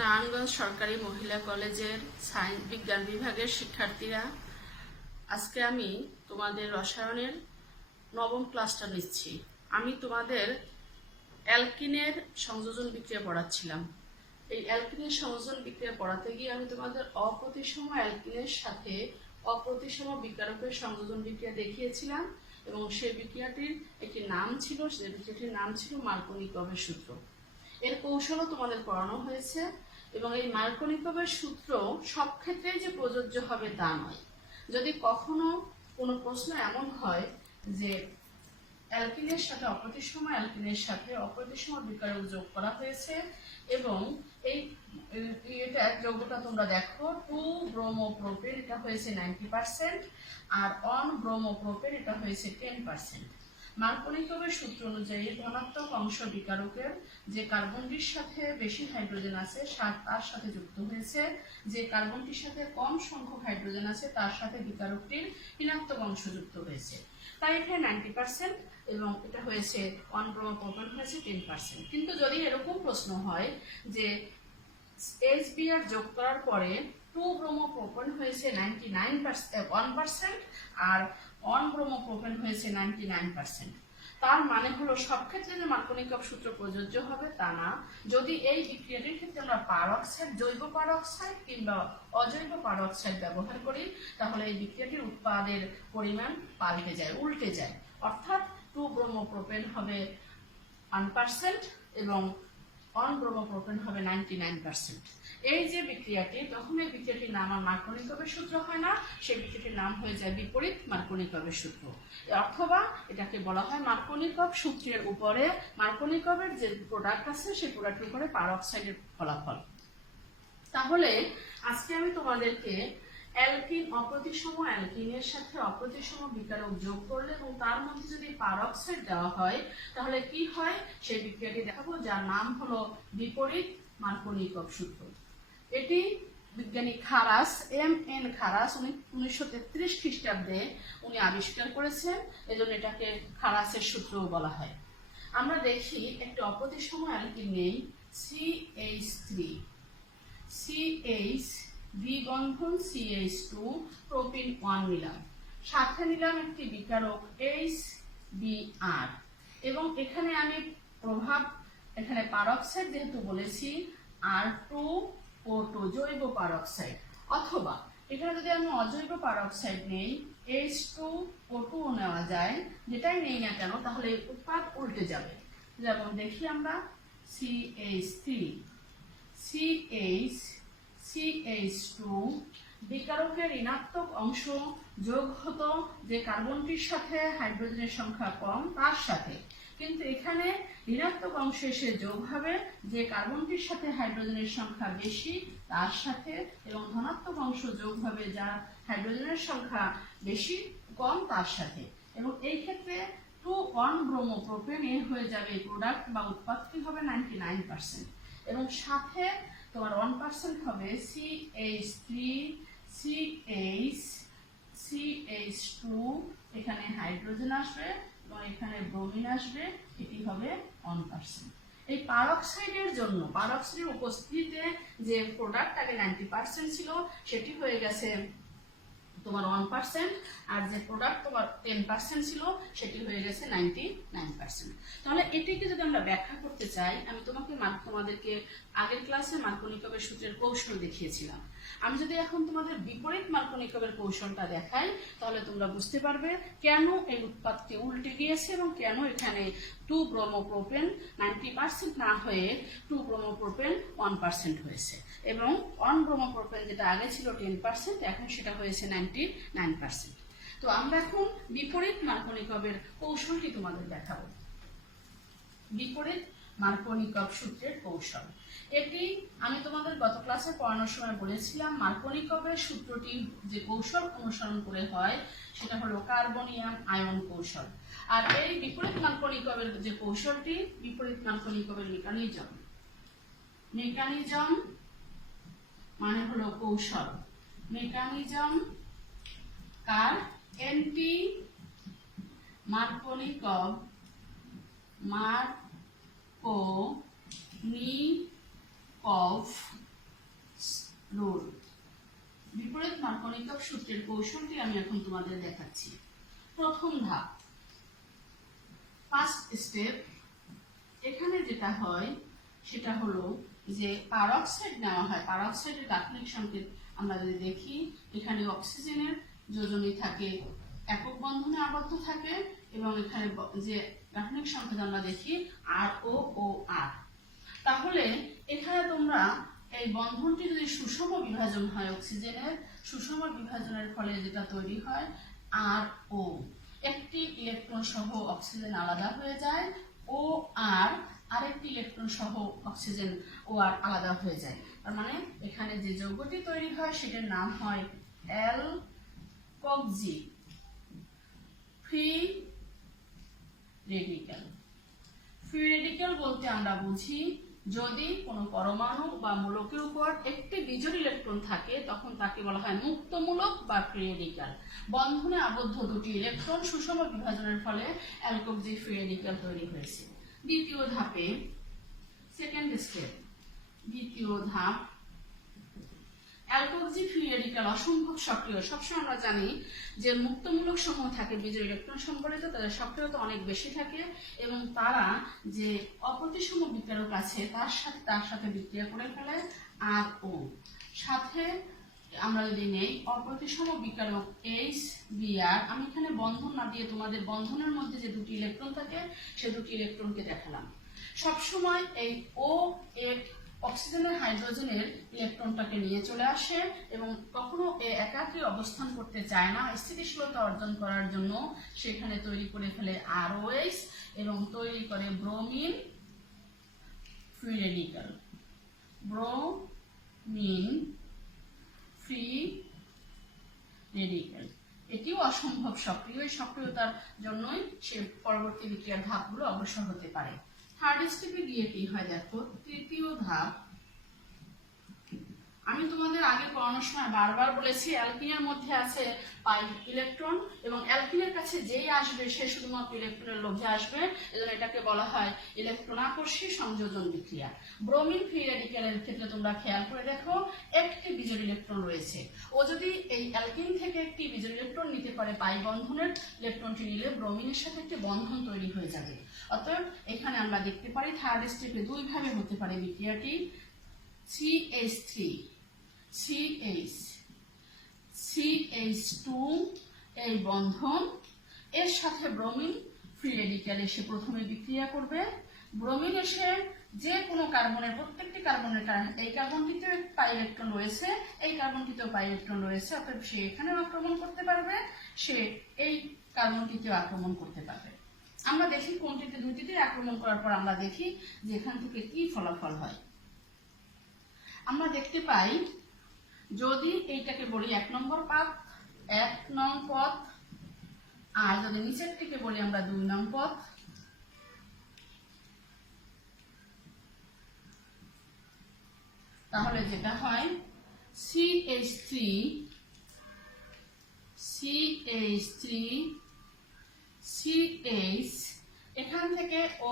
নারায়ণগঞ্জ সরকারি মহিলা কলেজের সায়েন্স বিজ্ঞান বিভাগের শিক্ষার্থীরা, আজকে আমি তোমাদের রসায়নের নবম ক্লাসটা নিচ্ছি। আমি তোমাদের অ্যালকিনের সংযোজন বিক্রিয়া পড়াচ্ছিলাম। এই অ্যালকিনের সংযোজন বিক্রিয়া পড়াতে গিয়ে আমি তোমাদের অপ্রতিসম অ্যালকিনের সাথে অপ্রতিসম বিকারকের সংযোজন বিক্রিয়া দেখিয়েছিলাম এবং সেই বিক্রিয়াটির একটি নাম ছিল, সেই বিক্রিয়াটির নাম ছিল মার্কোনিকভের সূত্র। এর কৌশলও তোমাদের পড়ানো হয়েছে এবং এই মার্কোনিকভের সূত্র সব ক্ষেত্রে যে প্রযোজ্য হবে তা নয়। যদি কখনো কোনো প্রশ্ন এমন হয় যে অ্যালকিনের সাথে অপ্রতিসম অ্যালকিনের সাথে অপ্রতিসম বিকারক যোগ করা হয়েছে এবং এটা যৌগটা তোমরা দেখো 2-ব্রোমোপ্রোপেন, এটা হয়েছে 90% আর 1-ব্রোমোপ্রোপেন এটা হয়েছে 10%। মার্কোনিকভের সূত্র অনুযায়ী ধনাত্মক অংশ বিকারকের যে কার্বনটির সাথে বেশি হাইড্রোজেন আছে তার সাথে যুক্ত হয়েছে, যে কার্বনটির সাথে কম সংখ্যক হাইড্রোজেন আছে তার সাথে বিকারকটির ঋণাত্মক অংশ যুক্ত হয়েছে। তাই এখানে 90% এবং এটা হয়েছে 1-ব্রোমোপ্রোপেন হয়েছে 10%। কিন্তু যদি এরকম প্রশ্ন হয় যে HBr যোগ করার পরে 2-ব্রোমোপ্রোপেন হয়েছে 1% আর 1-ব্রোমোপ্রোপেন হয়েছে 99%, তার মানে হলো সব ক্ষেত্রে যে মার্কোনিকভ সূত্র প্রযোজ্য হবে তা না। যদি এই বিক্রিয়াটির ক্ষেত্রে আমরা পারঅক্সাইড, জৈব পারঅক্সাইড কিংবা অজৈব পারঅক্সাইড ব্যবহার করি তাহলে এই বিক্রিয়াটির উৎপাদের পরিমাণ পাল্টে যায়, উল্টে যায়। অর্থাৎ 2-ব্রোমোপ্রোপেন হবে 1% এবং 1-ব্রোমোপ্রোপেন হবে 99%। এই যে বিক্রিয়াটি, তখন এই বিক্রিয়াটির নাম আর মার্কোনিকভের সূত্র হয় না, সেই বিক্রিয়াটির নাম হয়ে যায় বিপরীত মার্কোনিকভের সূত্র। অথবা এটাকে বলা হয় মার্কোনিকভ সূত্রের উপরে মার্কোনিকভের যে প্রোডাক্ট আছে সেই প্রোডাক্টের উপরে পারঅক্সাইডের ফলাফল। তাহলে আজকে আমি তোমাদেরকে অ্যালকিন, অপ্রতিসম অ্যালকিনের সাথে অপ্রতিসম বিকারক যোগ করলে এবং তার মধ্যে যদি পারঅক্সাইড দেওয়া হয় তাহলে কি হয় সেই বিক্রিয়াটি দেখাবো, যার নাম হলো বিপরীত মার্কোনিকভ সূত্র। এটি বিজ্ঞানী খারাস, MN খারাস 1933 খ্রিস্টাব্দে উনি আবিষ্কার করেছেন, এজন্য এটাকে খারাসের সূত্রও বলা হয়। আমরা দেখি একটি অপ্রতিসম অ্যালকিন নেই CH3, CH দ্বিবন্ধন CH2 প্রোপিন 1 নিলাম, সাথে নিলাম একটি বিকারক HBr এবং এখানে আমি এখানে পারঅক্সাইড যেহেতু বলেছি R2O2 জৈব পারঅক্সাইড, অথবা এখানে যদি আমি অজৈব পারঅক্সাইড নেই H2O2 নেওয়া যায়, যেটাই নেই না কেন তাহলে উৎপাদ উল্টে যাবে। যেমন দেখি আমরা CH3 CH2 বিকারকের ঋণাত্মক অংশ যোগ হতো যে কার্বনটির সাথে হাইড্রোজেনের সংখ্যা কম তার সাথে, কিন্তু এখানে ঋণাত্মক অংশ এসে যোগ হবে যে কার্বনটির সাথে হাইড্রোজেনের সংখ্যা বেশি তার সাথে, এবং ধনাত্মক অংশ যোগ হবে যা হাইড্রোজেনের সংখ্যা বেশি কম তার সাথে। এবং এই ক্ষেত্রে 2-1-ব্রোমোপ্রোপেন হয়ে যাবে প্রোডাক্ট বা উৎপাদটি হবে 99% এবং সাথে তোমার 1% হবে CH3 CH2, এখানে হাইড্রোজেন আসবে এবং এখানে ব্রোমিন আসবে, এটি হবে 1%। এই পারঅক্সাইডের জন্য পারঅক্সাইডের উপস্থিতিতে যে প্রোডাক্ট আগে 90% ছিল সেটি হয়ে গেছে তোমার 1%, আর যে প্রোডাক্ট তোমার 10% ছিল সেটি হয়ে গেছে 99%। তাহলে এটিকে যদি আমরা ব্যাখ্যা করতে চাই, আমি তোমাদেরকে আগের ক্লাসে মার্কোনিকভের সূত্রের কৌশল দেখিয়েছিলাম। আমি যদি এখন তোমাদের বিপরীত মার্কোনিকভের কৌশলটা দেখাই তাহলে তোমরা বুঝতে পারবে কেন এই উৎপাদটি উল্টে গিয়েছে এবং কেন এখানে 2-ব্রোমোপ্রোপেন 90% না হয়ে 2-ব্রোমোপ্রোপেন 1% হয়েছে এবং 1-ব্রোমোপ্রোপেন যেটা আগে ছিল 10% এখন সেটা হয়েছে 99%। তো আমরা এখন বিপরীত মার্কোনিকভের কৌশলটি তোমাদের দেখাবো। বিপরীত মার্কোনিকভ সূত্রের কৌশল এটি আমি তোমাদের গত ক্লাসে পড়ানোর সময় বলেছিলাম। মার্কোনিকভের সূত্রটি যে কৌশল অনুসরণ করে হয় সেটা হলো কার্বনিয়াম আয়ন কৌশল। আর এই বিপরীত মার্কোনিকভের যে কৌশলটি, বিপরীত মার্কোনিকভের মেকানিজম মানে হলো কৌশল, মেকানিজম কার এন্টি মার্কোনিকভ রুল। বিপরীত মার্গনিকক সূত্রের কৌশলটি আমি এখন তোমাদের দেখাচ্ছি। প্রথম ধাপ, ফার্স্ট স্টেপ। এখানে যেটা হয় সেটা হলো যে পারঅক্সাইড নেওয়া হয়। পারঅক্সাইডের গাঠনিক সংকেত আমরা যদি দেখি, এখানে অক্সিজেনের যোজনী থাকে, একক বন্ধনে আবদ্ধ থাকে, এবং এখানে যে গাঠনিক সংকেত আমরা দেখি ROOR। তাহলে এখানে তোমরা এই বন্ধনটি যদি সুষম বিভাজন হয়, অক্সিজেনের সুষম বিভাজনের ফলে যেটা তৈরি হয় RO, একটি ইলেকট্রন সহ অক্সিজেন আলাদা হয়ে যায়, OR আরেকটি ইলেকট্রন সহ অক্সিজেন OR আলাদা হয়ে যায়। তার মানে এখানে যে যৌগটি তৈরি হয় সেটার নাম হয় অ্যালকোক্সি ফ্রি রেডিক্যাল। ফ্রি রেডিক্যাল বলতে আমরা বুঝি যদি কোনো পরমাণু বা মূলকের উপর একটি বিজোড় ইলেকট্রন থাকে তখন তাকে বলা হয় মুক্ত মূলক বা ফ্রি রেডিক্যাল। বন্ধনে আবদ্ধ দুটি ইলেকট্রন সুষম বিভাজনের ফলে অ্যালকোক্সি ফ্রি রেডিক্যাল তৈরি হয়েছে। দ্বিতীয় ধাপে, সেকেন্ড স্টেপ, দ্বিতীয় ধাপ, অ্যালকোক্সি ফ্রি রেডিক্যাল অসম্ভব সক্রিয়। সবসময় আমরা জানি যে মুক্তমূলক সমূহ থাকে বিজোড় ইলেকট্রন সম্বলিত, তাদের সক্রিয়তা অনেক বেশি থাকে এবং তারা যে অপ্রতিসম বিক্রিয়ক আছে তার সাথে বিক্রিয়া করে ফেলে RO। সাথে আমরা যদি নেই অপ্রতিসম বিক্রিয়ক HBr, আমি এখানে বন্ধন না দিয়ে তোমাদের বন্ধনের মধ্যে যে দুটি ইলেকট্রন থাকে সে দুটি ইলেকট্রনকে দেখালাম। সবসময় এই O8 অক্সিজেনের হাইড্রোজেনের ইলেকট্রনটাকে নিয়ে চলে আসে এবং কখনো একাকী অবস্থান করতে চায় না। স্থিতিশীলতা অর্জন করার জন্য সেখানে তৈরি করে ফেলে ROH এবং তৈরি করে bromine free radical. Bromine free radical এটিও অসম্ভব সক্রিয়। এই সক্রিয়তার জন্যই সে পরবর্তী বিক্রিয়ার ধাপগুলো অগ্রসর হতে পারে। থার্ড স্টেপে গিয়ে কি হয় দেখো, তৃতীয় ধাপ। আমি তোমাদের আগে পড়ানোর সময় বারবার বলেছি অ্যালকিনের মধ্যে আছে পাই ইলেকট্রন এবং অ্যালকিনের কাছে যেই আসবে সে শুধুমাত্র ইলেকট্রনের লোভে আসবে, এজন্য এটাকে বলা হয় ইলেকট্রন আকর্ষী সংযোজন বিক্রিয়া। ব্রোমিন ফ্রি রেডিক্যালের ক্ষেত্রে তোমরা খেয়াল করে দেখো একটি বিজোড় ইলেকট্রন রয়েছে। ও যদি এই অ্যালকিন থেকে একটি বিজোড় ইলেকট্রন নিতে পারে, পাই বন্ধনের ইলেকট্রনটি নিলে ব্রোমিনের সাথে একটি বন্ধন তৈরি হয়ে যাবে। অতএব এখানে আমরা দেখতে পারি থার্ড স্টেপে দুই ভাবে হতে পারে বিক্রিয়াটি। CH3 CH2 এই বন্ধন এর সাথে ব্রোমিন ফ্রি রেডিক্যাল এসে প্রথমে বিক্রিয়া করবে। ব্রোমিন এসে যে কোনো কার্বনের, প্রত্যেকটি কার্বনের এই কার্বনটিতেও পাই ইলেকট্রন রয়েছে, এই কার্বনটিতেও পাই ইলেকট্রন রয়েছে, অতএব সে এখানেও আক্রমণ করতে পারবে, সে এই কার্বনটিতেও আক্রমণ করতে পারবে। আমরা দেখি কোনটিতে, দুইটিতে আক্রমণ করার পর আমরা দেখি যে এখান থেকে কি ফলাফল হয়। আমরা দেখতে পাই যদি এইটাকে বলি 1 নম্বর পথ, 1 নং পথ, আর যদি নিচের থেকে বলি আমরা 2 নং পথ, তাহলে যেটা হয় CH3 CH এখান থেকে ও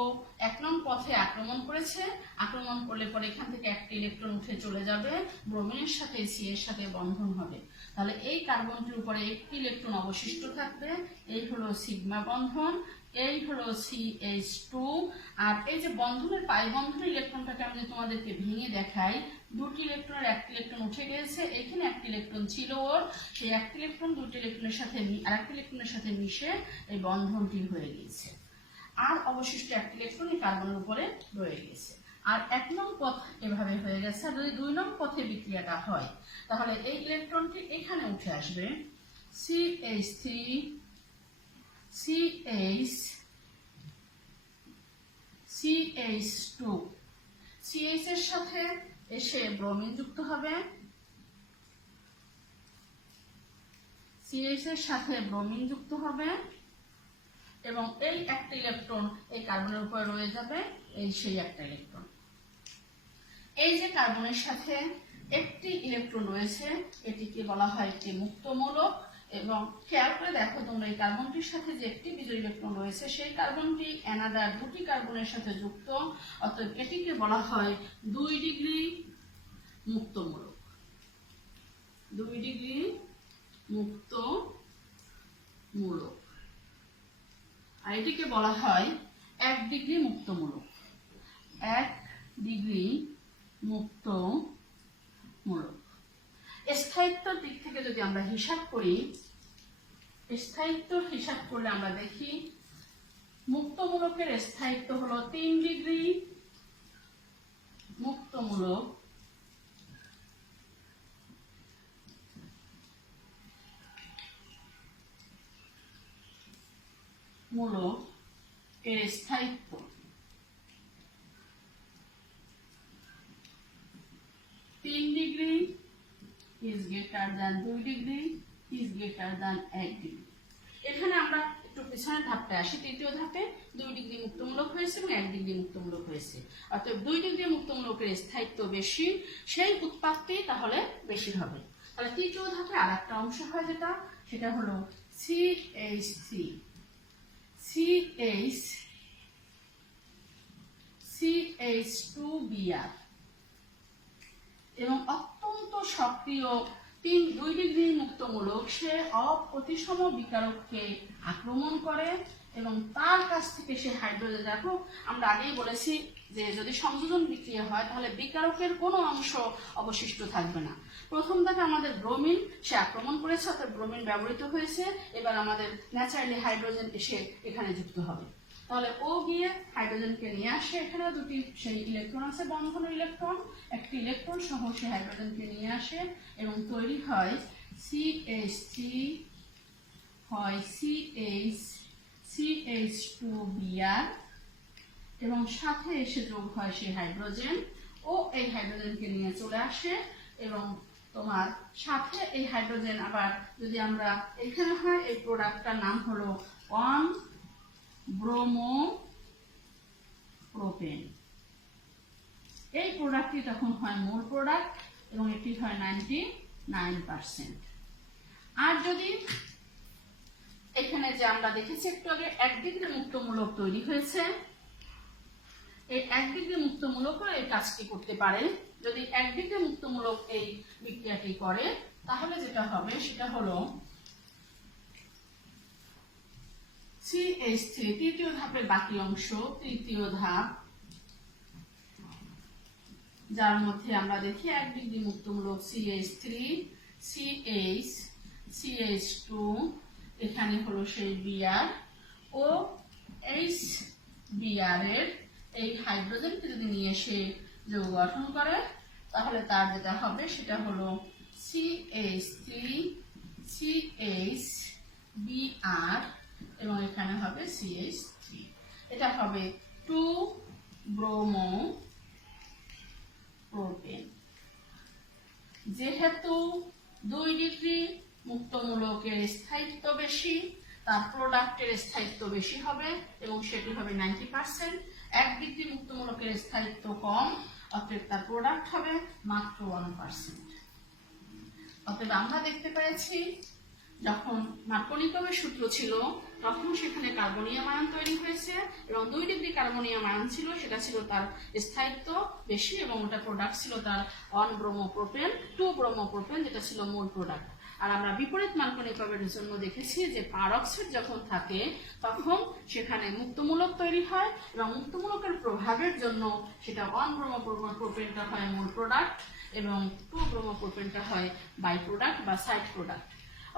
1 নং পথে আক্রমণ করেছে। আক্রমণ করলে পরে এখান থেকে একটি ইলেকট্রন উঠে চলে যাবে, ব্রোমিনের সাথে C এর সাথে বন্ধন হবে। তাহলে এই কার্বনটির উপরে একটি ইলেকট্রন অবশিষ্ট থাকবে, এই হলো সিগমা বন্ধন, এই হলো CH2। আর এই যে বন্ধনের পাই বন্ধনের ইলেকট্রনটাকে আমি তোমাদেরকে ভেঙে দেখাই, দুটি ইলেকট্রনের একটি ইলেকট্রন উঠে গেছে, এখানে একটি ইলেকট্রন ছিল ওর, সেই একটি ইলেকট্রন দুটি ইলেকট্রনের সাথে আরেকটি ইলেকট্রনের সাথে মিশে এই বন্ধনটি হয়ে গিয়েছে। আর অবশিষ্ট একটি ইলেকট্রন এই কার্বনের উপরে রয়ে গেছে। আর 1 নং পথ এভাবে হয়ে গেছে। আর যদি 2 নং পথে বিক্রিয়াটা হয় তাহলে এই ইলেকট্রনটি এখানে উঠে আসবে, CH3 CH2 CH এর সাথে এসে ব্রোমিন যুক্ত হবে, CH এর সাথে ব্রোমিন যুক্ত হবে এবং এই একটা ইলেকট্রন এই কার্বনের উপরে রয়ে যাবে, এই সেই একটা ইলেকট্রন। এই যে কার্বনের সাথে একটি ইলেকট্রন রয়েছে এটিকে বলা হয় একটি মুক্ত মূলক। এবং খেয়াল করে দেখো তোমরা এই কার্বনটির সাথে যে একটি বিজোড় ইলেকট্রন রয়েছে সেই কার্বনটি অ্যানাদার দুটি কার্বনের সাথে যুক্ত, অতএব এটিকে বলা হয় 2 ডিগ্রি মুক্ত মূলক। মুক্তমূলক, আর এটিকে বলা হয় 1 ডিগ্রি মুক্তমূলক। 1 ডিগ্রি মুক্তমূলক। স্থায়িত্বের দিক থেকে যদি আমরা হিসাব করি, স্থায়িত্ব হিসাব করলে আমরা দেখি মুক্তমূলকের স্থায়িত্ব হলো 3 ডিগ্রি মুক্তমূলক, এর স্থায়িত্ব 3 degree is greater than 2 degree is greater than 1 degree. এখানে আমরা একটু পিছনের ধাপটা আসি। তৃতীয় ধাপে 2 ডিগ্রি মুক্তমূলক হয়েছে এবং 1 ডিগ্রি মুক্তমূলক হয়েছে, অর্থাৎ 2 ডিগ্রি মুক্তমূলকের স্থায়িত্ব বেশি, সেই উৎপাদটি তাহলে বেশি হবে। তাহলে তৃতীয় ধাপে আর একটা অংশ হয় যেটা, সেটা হলো CH2Br এবং অত্যন্ত সক্রিয় 2 ডিগ্রি মুক্তমূলক সে অপ্রতিসম বিকারককে আক্রমণ করে এবং তার কাছ থেকে সে হাইড্রোজেন, দেখো আমরা আগেই বলেছি যে যদি সংযোজন বিক্রিয়া হয় তাহলে বিকারকের কোনো অংশ অবশিষ্ট থাকবে না। প্রথম থেকে আমাদের ব্রোমিন সে আক্রমণ করেছে, অর্থাৎ ব্রোমিন ব্যবহৃত হয়েছে, এবার আমাদের ন্যাচারালি হাইড্রোজেন এসে এখানে যুক্ত হবে। তাহলে ও গিয়ে হাইড্রোজেনকে নিয়ে আসে, এখানে দুটি সেই ইলেকট্রন আছে, বন্ধনের ইলেকট্রন, একটি ইলেকট্রন সহ সে হাইড্রোজেনকে নিয়ে আসে এবং তৈরি হয় CH2Br এবং সাথে এসে যোগ হয় সেই হাইড্রোজেন, ও এই হাইড্রোজেনকে নিয়ে চলে আসে এবং তোমার সাথে এই হাইড্রোজেন আবার যদি আমরা এখানে হয়, এই প্রোডাক্টটার নাম হলো 1 ব্রোমোপ্রোপেন। এই প্রোডাক্টটি তখন হয় মূল প্রোডাক্ট এবং এটি হয় 99%। আর যদি এখানে যে আমরা দেখেছি একটু আগে 1 ডিগ্রি মুক্তমূলক তৈরি হয়েছে, এই 1 ডিগ্রি মুক্তমূলকও এই কাজটি করতে পারে। যদি 1 ডিগ্রি মুক্তমূলক এই বিক্রিয়াটি করে তাহলে যেটা হবে সেটা হলো CH3, তৃতীয় ধাপের বাকি অংশ, তৃতীয় ধাপ, যার মধ্যে আমরা দেখি 1 ডিগ্রি মুক্তমূলক CH3, CH2, এখানে হলো সেই Br ও Br এর এই হাইড্রোজেনকে যদি নিয়ে এসে যৌগ গঠন করে তাহলে তার যেটা হবে সেটা হলো CH3, CH, Br এবং এখানে হবে CH3। এটা হবে 2 ব্রোমোপ্রোপেন। যেহেতু 2 ডিগ্রি মুক্তমূলকের স্থায়িত্ব বেশি, তার প্রোডাক্টের স্থায়িত্ব বেশি হবে এবং সেটি হবে 90%। 1 ডিগ্রি মুক্তমূলকের স্থায়িত্ব কম, অতএব তার প্রোডাক্ট হবে মাত্র 1%। অতএব আমরা দেখতে পেয়েছি যখন মার্কনিকমের সূত্র ছিল তখন সেখানে কার্বনিয়াম আয়ন তৈরি হয়েছে এবং 2 ডিগ্রি কার্বনিয়াম আয়ন ছিল, সেটা ছিল তার স্থায়িত্ব বেশি এবং ওটা প্রোডাক্ট ছিল তার 1 ব্রোমোপ্রোপেন, 2 ব্রোমোপ্রোপেন, যেটা ছিল মূল প্রোডাক্ট। আর আমরা বিপরীত মার্কনিকমের জন্য দেখেছি যে পারঅক্সাইড যখন থাকে তখন সেখানে মুক্তমূলক তৈরি হয় এবং মুক্তমূলকের প্রভাবের জন্য সেটা 1 ব্রোমোপ্রোপেনটা হয় মূল প্রোডাক্ট এবং 2 ব্রোমোপ্রোপেনটা হয় বাই প্রোডাক্ট বা সাইড প্রোডাক্ট।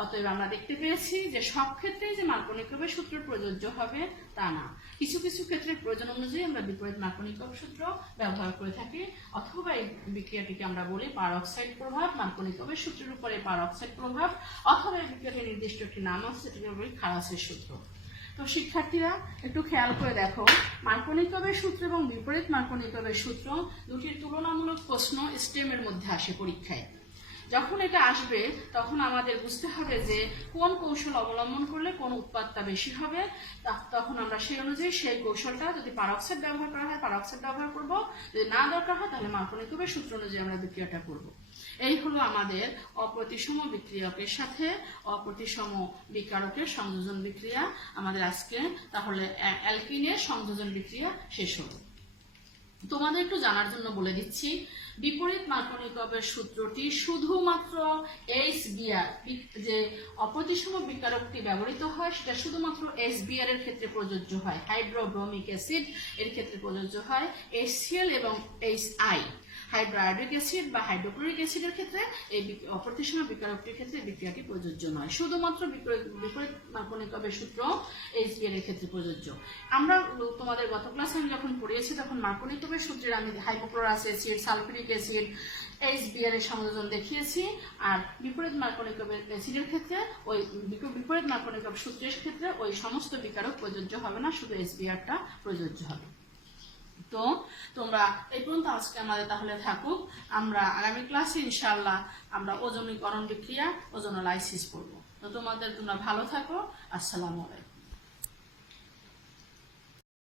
অতএব আমরা দেখতে পেয়েছি যে সব ক্ষেত্রেই যে মার্কনিকমের সূত্র প্রযোজ্য হবে তা না, কিছু কিছু ক্ষেত্রে প্রয়োজন অনুযায়ী আমরা বিপরীত মার্কনিকম সূত্র ব্যবহার করে থাকি, অথবা এই বিক্রিয়াটিকে আমরা বলি পারঅক্সাইড প্রভাব, মার্কনিকমের সূত্রের উপরে পারঅক্সাইড প্রভাব, অথবা এই বিক্রিয়াটির নির্দিষ্ট একটি নাম আছে, সেটাকে বলি খালাসের সূত্র। তো শিক্ষার্থীরা একটু খেয়াল করে দেখো, মার্কনিকমের সূত্র এবং বিপরীত মার্কনিকমের সূত্র দুটির তুলনামূলক প্রশ্ন স্টেমের মধ্যে আসে পরীক্ষায়। যখন এটা আসবে তখন আমাদের বুঝতে হবে যে কোন কৌশল অবলম্বন করলে কোন উৎপাদটা বেশি হবে, তখন আমরা সেই অনুযায়ী সেই কৌশলটা, যদি পারঅক্সাইড ব্যবহার করা হয় পারঅক্সাইড ব্যবহার করব, যদি না দরকার হয় তাহলে মার্কনিকমের সূত্র অনুযায়ী আমরা বিক্রিয়াটা করব। এই হলো আমাদের অপ্রতিসম বিক্রিয়কের সাথে অপ্রতিসম বিকারকের সংযোজন বিক্রিয়া। আমাদের আজকে তাহলে অ্যালকিনের সংযোজন বিক্রিয়া শেষ হলো। তোমাদের একটু জানার জন্য বলে দিচ্ছি, বিপরীত মার্কনিকভের সূত্রটি শুধুমাত্র HBr যে অপ্রতিসম বিকারকটি ব্যবহৃত হয় সেটা শুধুমাত্র HBr এর ক্ষেত্রে প্রযোজ্য হয়, হাইড্রোব্রোমিক অ্যাসিড এর ক্ষেত্রে প্রযোজ্য হয়, HCl এবং HI হাইড্রোআয়োডিক অ্যাসিড বা হাইড্রোক্লোরিক অ্যাসিডের ক্ষেত্রে এই অপ্রতিসম বিকারকটির ক্ষেত্রে বিক্রিয়াটি প্রযোজ্য নয়। শুধুমাত্র বিপরীত মার্কনিকভের সূত্র HBr এর ক্ষেত্রে প্রযোজ্য। আমরা তোমাদের গত ক্লাসে আমি যখন পড়িয়েছি তখন মার্কনিকভের সূত্রের আমি hypochlorous acid, sulphuric acid, HBr এর সংযোজন দেখিয়েছি। আর বিপরীত মার্কনিকভের অ্যাসিডের ক্ষেত্রে ওই বিপরীত মার্কনিকভ সূত্রের ক্ষেত্রে ওই সমস্ত বিকারক প্রযোজ্য হবে না, শুধু HBrটা প্রযোজ্য হবে। তো তোমরা এই পর্যন্ত আজকে আমাদের তাহলে থাকুক। আমরা আগামী ক্লাসে ইনশাআল্লাহ আমরা ওজনীকরণ বিক্রিয়া, ওজোনোলাইসিস পড়ব। তো তোমরা ভালো থাকো। আসসালামু আলাইকুম।